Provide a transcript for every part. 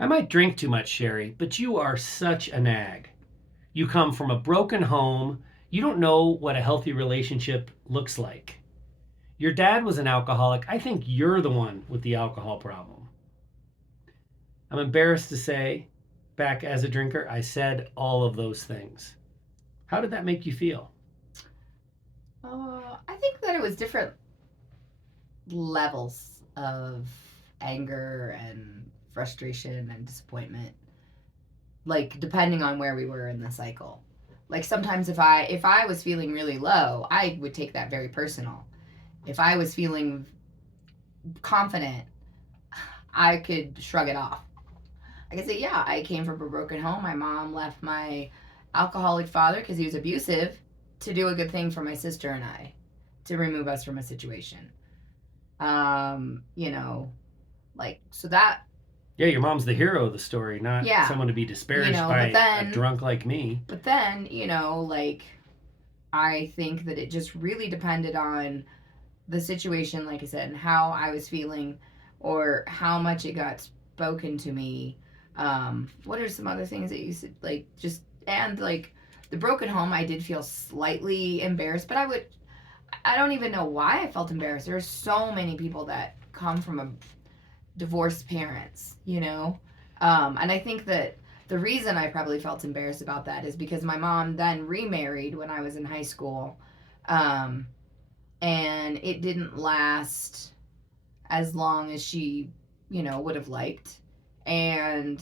I might drink too much, Sheri, but you are such a nag. You come from a broken home. You don't know what a healthy relationship looks like. Your dad was an alcoholic. I think you're the one with the alcohol problem. I'm embarrassed to say, back as a drinker, I said all of those things. How did that make you feel? I think that it was different levels of anger and frustration and disappointment, like depending on where we were in the cycle. Like sometimes if I was feeling really low, I would take that very personal. If I was feeling confident, I could shrug it off. I could say, yeah, I came from a broken home. My mom left my alcoholic father because he was abusive to do a good thing for my sister and I, to remove us from a situation. You know, like, so that, Yeah, your mom's the hero of the story, not yeah, someone to be you disparaged know, by a drunk like me. but then, like, I think that it just really depended on the situation, like I said, and how I was feeling or how much it got spoken to me. What are some other things that you said? Like, just, and like the broken home, I did feel slightly embarrassed, but I don't even know why I felt embarrassed. There's so many people that come from a divorced parents, and I think that the reason I probably felt embarrassed about that is because my mom then remarried when I was in high school, um, and it didn't last as long as she, would have liked. And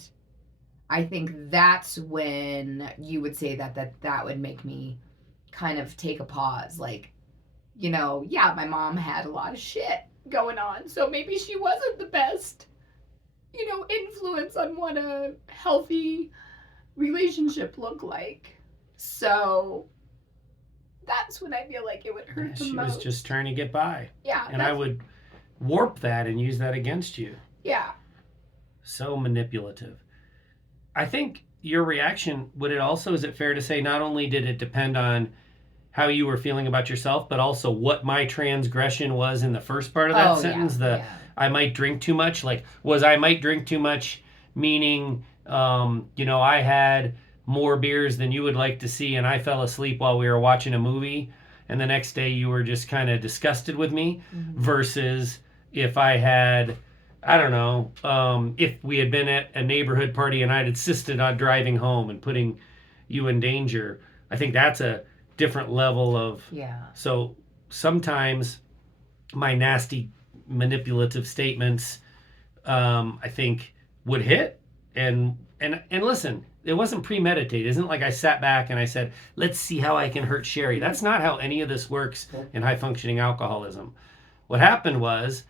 I think that's when you would say that would make me kind of take a pause. Like, yeah, my mom had a lot of shit going on, so maybe she wasn't the best, influence on what a healthy relationship looked like. So that's when I feel like it would Yeah, hurt the she was most. just trying to get by. Yeah, And I would warp that and use that against you. yeah. So manipulative. I think your reaction, would it also, is it fair to say, not only did it depend on how you were feeling about yourself, but also what my transgression was in the first part of that Oh yeah, sentence? The yeah. I might drink too much. Like, was I might drink too much, meaning, I had more beers than you would like to see, and I fell asleep while we were watching a movie, and the next day you were just kind of disgusted with me, versus if I had. I don't know. If we had been at a neighborhood party and I'd insisted on driving home and putting you in danger, I think that's a different level of. Yeah. So sometimes my nasty manipulative statements, I think, would hit. And listen, it wasn't premeditated. It isn't like I sat back and I said, let's see how I can hurt Sheri. That's not how any of this works in high functioning alcoholism. What happened was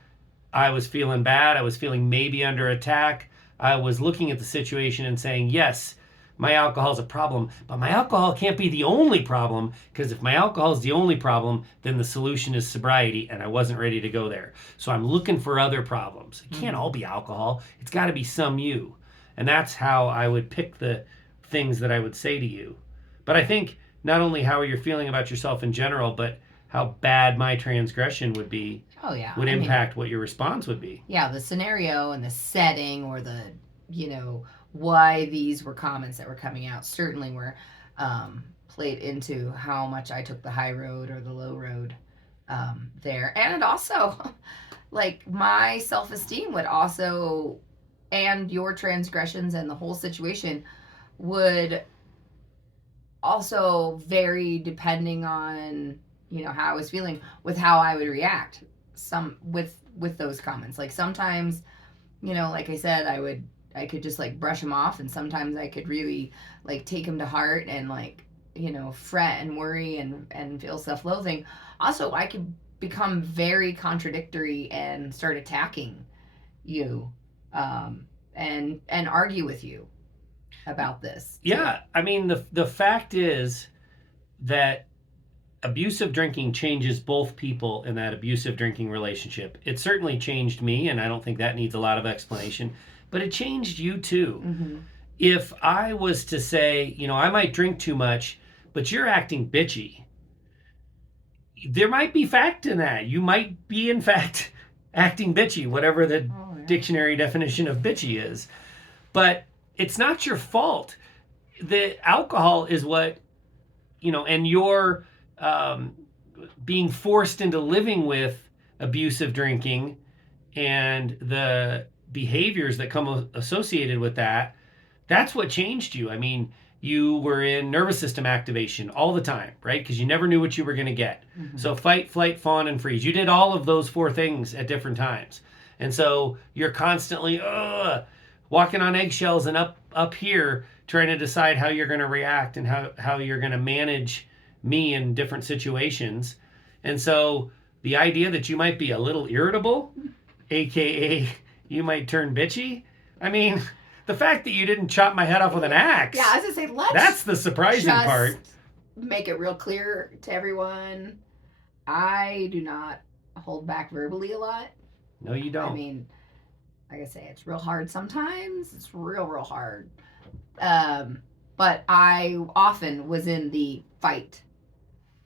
I was feeling bad. I was feeling maybe under attack. I was looking at the situation and saying, yes, my alcohol is a problem, but my alcohol can't be the only problem, because if my alcohol is the only problem, then the solution is sobriety, and I wasn't ready to go there. So I'm looking for other problems. It can't all be alcohol. It's got to be some you. And that's how I would pick the things that I would say to you. But I think not only how you're feeling about yourself in general, but how bad my transgression would be Oh yeah. would I mean, impact what your response would be. yeah, the scenario and the setting, or the, why these were comments that were coming out, certainly were played into how much I took the high road or the low road there. And it also, like, my self esteem would also, and your transgressions and the whole situation would also vary depending on, how I was feeling with how I would react some with those comments. Like sometimes, like I said, I could just like brush them off, and sometimes I could really like take them to heart and like, fret and worry and feel self-loathing. Also, I could become very contradictory and start attacking you, and argue with you about this too. Yeah, I mean, the fact is that abusive drinking changes both people in that abusive drinking relationship. It certainly changed me, and I don't think that needs a lot of explanation, but it changed you too. Mm-hmm. If I was to say, I might drink too much, but you're acting bitchy, there might be fact in that. You might be, in fact, acting bitchy, whatever the Oh, yeah. dictionary definition of bitchy is. But it's not your fault. The alcohol is what, and you're being forced into living with abusive drinking and the behaviors that come associated with that. That's what changed you. I mean, you were in nervous system activation all the time, right? Because you never knew what you were going to get. Mm-hmm. So fight, flight, fawn, and freeze. You did all of those 4 things at different times. And so you're constantly walking on eggshells and up here trying to decide how you're going to react and how you're going to manage me in different situations. And so the idea that you might be a little irritable, aka you might turn bitchy, I mean, the fact that you didn't chop my head off with an axe. Yeah, I was going to say, that's the surprising just part. Make it real clear to everyone. I do not hold back verbally a lot. No, you don't. I mean, like I say, it's real hard sometimes. It's real hard. But I often was in the fight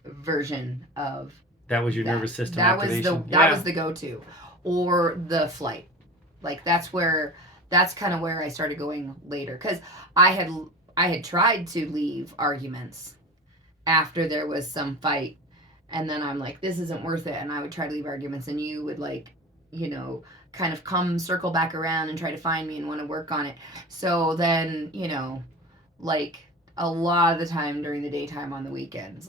version of that. Was your that. nervous system that activation? That was the go-to, or the flight. Like that's kind of where I started going later, because I had tried to leave arguments after there was some fight, and then I'm like, this isn't worth it, and I would try to leave arguments, and you would kind of circle back around and try to find me and want to work on it. So then, like a lot of the time during the daytime on the weekends,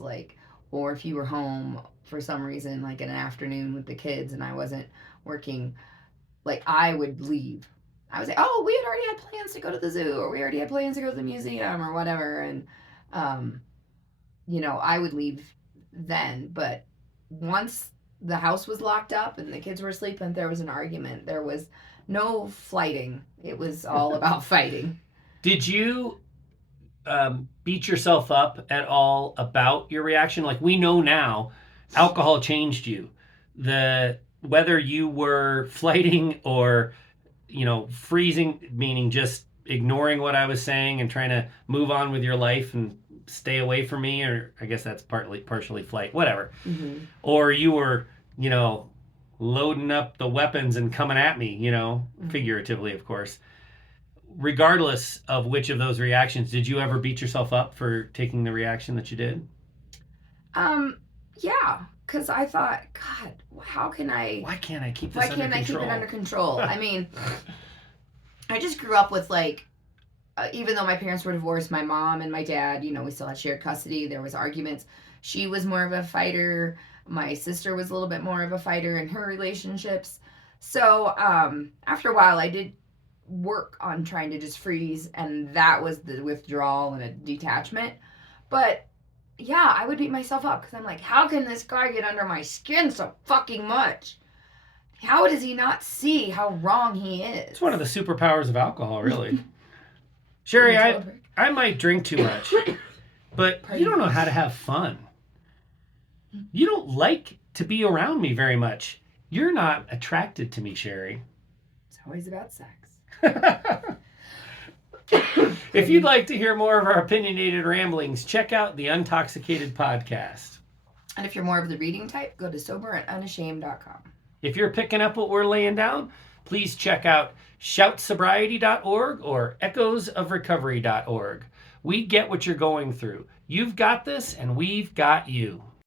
or if you were home for some reason, like in an afternoon with the kids and I wasn't working, I would leave. I would say, oh, we had already had plans to go to the zoo, or we already had plans to go to the museum or whatever. And, I would leave then. But once the house was locked up and the kids were asleep and there was an argument, there was no flighting. It was all about fighting. Did you beat yourself up at all about your reaction? Like, we know now alcohol changed you. Whether you were flighting or freezing, meaning just ignoring what I was saying and trying to move on with your life and stay away from me, or I guess that's partially flight, whatever. Mm-hmm. Or you were, loading up the weapons and coming at me, Mm-hmm. figuratively, of course. Regardless of which of those reactions, did you ever beat yourself up for taking the reaction that you did? Yeah, because I thought, God, why can't I keep it under control? I mean, I just grew up with even though my parents were divorced, my mom and my dad, we still had shared custody. There was arguments. She was more of a fighter. My sister was a little bit more of a fighter in her relationships. So after a while, I did work on trying to just freeze, and that was the withdrawal and a detachment. But yeah, I would beat myself up because I'm like, how can this guy get under my skin so fucking much? How does he not see how wrong he is? It's one of the superpowers of alcohol, really. Sheri, I might drink too much, but you don't know how to have fun. You don't like to be around me very much. You're not attracted to me, Sheri. It's always about sex. If you'd like to hear more of our opinionated ramblings, check out the Untoxicated podcast. And if you're more of the reading type, go to soberandunashamed.com. If you're picking up what we're laying down, please check out shoutsobriety.org or echoesofrecovery.org. We get what you're going through. You've got this, and we've got you.